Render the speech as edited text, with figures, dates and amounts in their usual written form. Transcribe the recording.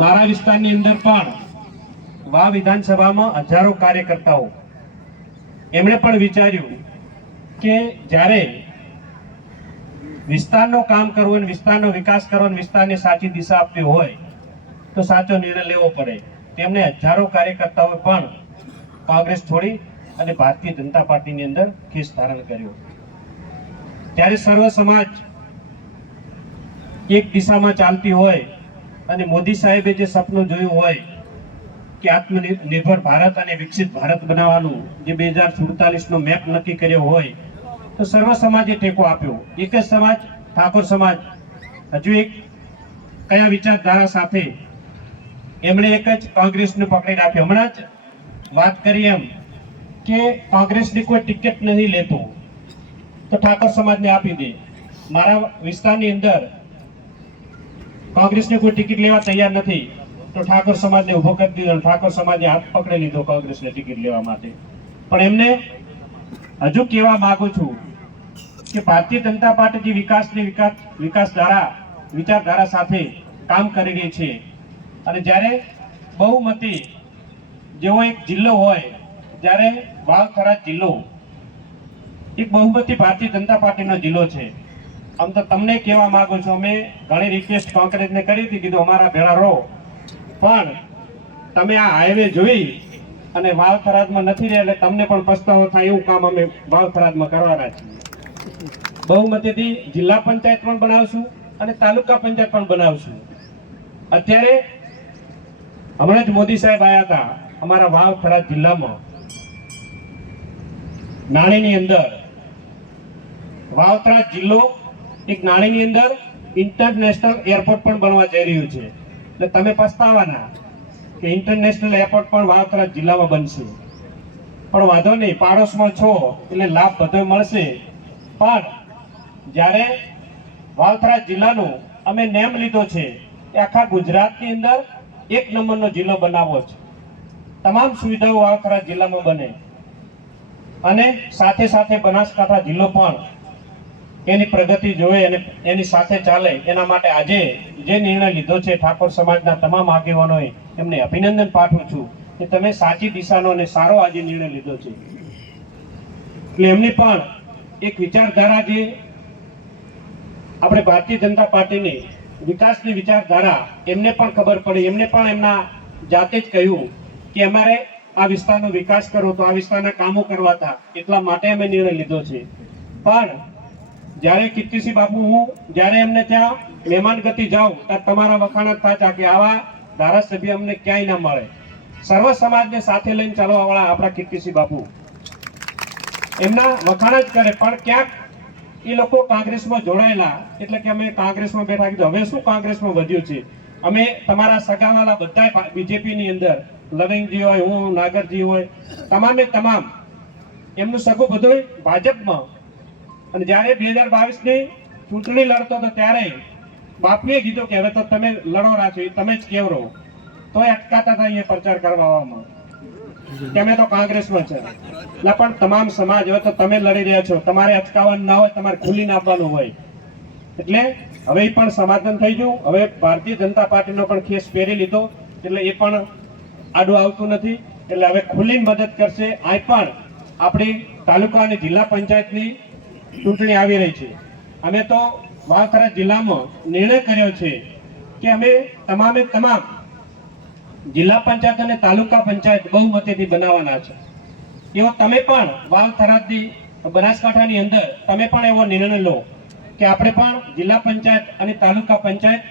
મારા વિસ્તારની અંદર પણ વાવ વિધાનસભામાં હજારો કાર્યકર્તાઓ એમણે પણ વિચાર્યું કે જ્યારે વિસ્તારનું કામ કરવું અને વિસ્તારનો વિકાસ કરવો અને વિસ્તારને સાચી દિશા આપવી હોય તો સાચો નિર્ણય લેવો પડે. તેમને હજારો કાર્યકર્તાઓએ પણ કોંગ્રેસ છોડી અને ભારતીય જનતા પાર્ટીની અંદર કેસ ધારણ કર્યો. ત્યારે સર્વ સમાજ એક દિશામાં ચાલતી હોય અને મોદી સાહેબે જે સપનું જોયું હોય કે આત્મનિર્ભર ભારત અને વિકસિત ભારત બનાવવાનું જે 2047નો મેપ નક્કી કર્યો હોય તો સર્વ સમાજે ટેકો આપ્યો. એક જ સમાજ ઠાકોર સમાજ હજુ એક કયા વિચારધારા સાથે એમણે એક જ કોંગ્રેસને પકડી રાખ્યો. હમણાં જ વાત કરી એમ કે કોંગ્રેસની કોઈ ટિકિટ નહીં લેતો તો ઠાકોર સમાજને આપી દે. મારા વિસ્તારની અંદર કોંગ્રેસને કોઈ ટિકિટ લેવા તૈયાર નથી તો ઠાકોર સમાજને ઉભો કરી દીધો. ઠાકોર સમાજે હાથ પકડી લીધો કોંગ્રેસને ટિકિટ લેવા માટે. પણ એમને હજુ કહેવા માંગુ છું કે ભારતીય જનતા પાર્ટી જે વિચારધારા સાથે કામ કરી રહી છે અને જ્યારે બહુમતી જેવો એક જિલ્લો હોય, જ્યારે વાવ થરાદ જિલ્લો એક બહુમતી ભારતીય જનતા પાર્ટીનો જિલ્લો છે. આમ તો તમને કહેવા માંગુ છું, અમે ઘણી રિક્વેસ્ટ કોંગ્રેસને કરી હતી, કીધું અમારા ભેળા રહો, પણ તમે આ હાઈવે જોઈ અને વાવ થરાદમાં નથી રહ્યા એટલે તમને પણ પસ્તાવો થાય એવું કામ અમે વાવ થરાદમાં કરવાના છીએ. બહુમતીથી જિલ્લા પંચાયત પણ બનાવશું અને તાલુકા પંચાયત પણ બનાવશું. અત્યારે હમણાં જ મોદી સાહેબ આવ્યા હતા અમારા વાવ થરાદ જિલ્લામાં. નાણીની અંદર વાવ થરાદ જિલ્લો એક નાણીની અંદર ઇન્ટરનેશનલ એરપોર્ટ પણ બનવા જઈ રહ્યું છે. એટલે તમે પસ્તાવાના કે ઇન્ટરનેશનલ એરપોર્ટ પણ વાવ થરાદ જિલ્લામાં બનશે. પણ વાંધો નહીં, પાડોશમાં છો એટલે લાભ બધો મળશે. પણ જ્યારે વાવ થરાદ જિલ્લાનું અમે નેમ લીધો છે એ આખા ગુજરાતની અંદર 1 નંબરનો જિલ્લો બનાવવો છે. તમામ સુવિધાઓ વાવ થરાદ જિલ્લામાં બને અને સાથે સાથે બનાસકાંઠા જિલ્લો પણ એની પ્રગતિ જોવે અને એની સાથે ચાલે. એના માટે આજે જે નિર્ણય લીધો છે ઠાકોર સમાજના તમામ આગેવાનોએ એમને અભિનંદન પાઠવું છું કે તમે સાચી દિશાનો અને સારો આજે નિર્ણય લીધો છે. એટલે એમની પણ એક વિચારધારા જે આપણે ભારતીય જનતા પાર્ટીની વિકાસની વિચારધારા એમને પણ ખબર પડી. એમને પણ એમના જાતે જ કહ્યું કે અમારે આ વિસ્તારનો વિકાસ કરવો તો આ વિસ્તારના કામો કરવા હતા, એટલા માટે અમે નિર્ણય લીધો છે. પણ જ્યારે કીર્તિસિંહ બાપુ હું જ્યારે એમને ત્યાં મહેમાન ગતિ જાઉં ત્યારે તમારા વખાણ જ થાચા કે આવા ધારાસભ્ય અમને ક્યાંય ના મળે. સર્વ સમાજને સાથે લઈને ચાલવા વાળા આપણા કીર્તિસિંહ બાપુ એમના વખાણ જ કરે. પણ ક્યાંક એ લોકો કોંગ્રેસમાં જોડાયેલા એટલે કે અમે કોંગ્રેસમાં બેઠા, કીધું હવે શું કોંગ્રેસમાં વધ્યું છે. અમે તમારા સગાવાલા બધા બીજેપીની અંદર લવિંગજી હોય, હું નાગરજી હોય, તમામે તમામ એમનું સગું બધું ભાજપમાં. અને જ્યારે 2022ની ચૂંટણી લડતો હતો ત્યારે બાપુએ કીધું કે હવે તો તમે લડો રાખ્યો, તમે જ કેવરો, તોય અટકાતા હતા અહીંયા પ્રચાર કરવામાં કે અમે તો કોંગ્રેસમાં છે. પણ તમામ સમાજ હવે તો તમે લડી રહ્યા છો, તમારે અટકાવવાનું ના હોય, તમારે ખુલ્લીને આપવાનું હોય. એટલે હવે એ પણ સમાધાન થઈ ગયું. હવે ભારતીય જનતા પાર્ટીનો પણ કેસ પહેરી લીધો એટલે એ પણ આડું આવતું નથી. એટલે હવે ખુલ્લી મદદ કરશે. આ પણ આપણી તાલુકા અને જિલ્લા પંચાયતની ચૂંટણી આવી રહી છે. અમે તો વાવ થરાદ જિલ્લામાં નિર્ણય કર્યો છે કે અમે તમામે તમામ જિલ્લા પંચાયત અને તાલુકા પંચાયત બહુમતીથી બનાવવાના છે. એવો તમે પણ વાવ થરાદની બનાસકાંઠાની અંદર તમે પણ એવો નિર્ણય લો કે આપણે પણ જિલ્લા પંચાયત અને તાલુકા પંચાયત